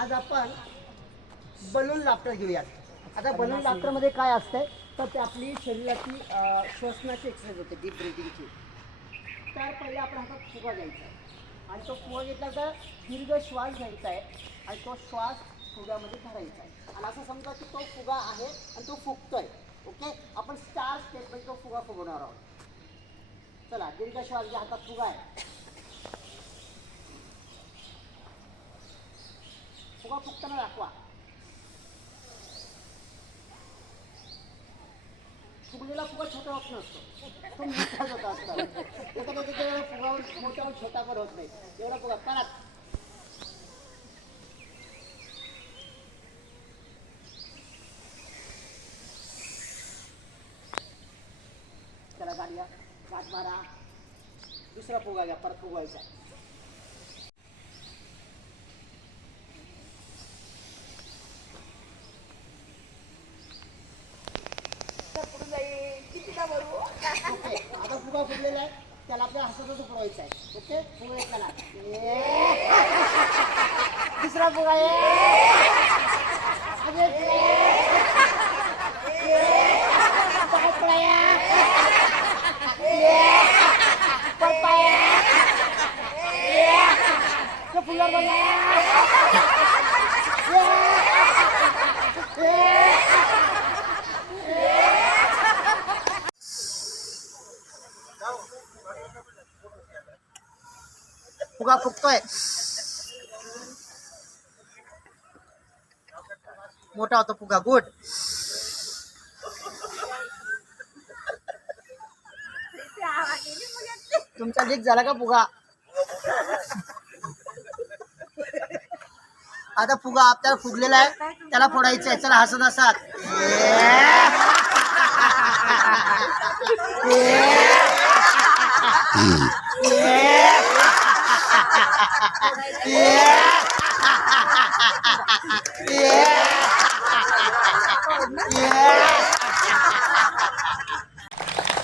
आज आपण balloon laughter घेऊयात. आता बलून लाफ्टरमध्ये काय असतंय तर ते आपली शरीराची श्वसनाची एक्सरसाइज होते, डीप ब्रिथिंगची. तर पहिले आपण हातात फुगा घ्यायचा आहे आणि तो फुगा घेतला तर दीर्घ श्वास घ्यायचा आहे आणि तो श्वास फुग्यामध्ये धरायचा आहे आणि असं समजा की तो फुगा आहे आणि तो फुगतोय. ओके, आपण 4 स्टेप मध्ये तो फुगा फुगवणार आहोत. चला, दीर्घ श्वास घ्या, हातात फुगा आहे, फुगा फुगताना दाखवा. फुगलेला फुगा छोटा होत नसतो, तो मोठाच होता असतो. फुगा मोठा छोटा पण होत नाही. एवढा फुगा परत त्याला गाडी गाठ मारा. दुसरा फुगा घ्या, परत फुगवायचा. ओके, आता फुगा फुगलेला आहे, त्याला आपल्याला हसतच फुगवायचा आहे. ओके, फुगा त्याला दुसरा फुगा फुला फुगा फुगतोय, मोठा होतो फुगा. गुड. तुमचा लीक झाला का फुगा? आता फुगा आपल्याला फुगलेला आहे, त्याला फोडायचं आहे. चला, हसत हसत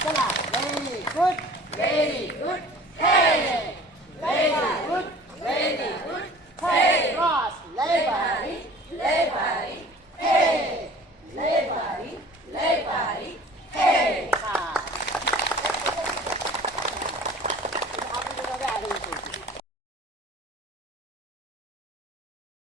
चला. Very good, very good.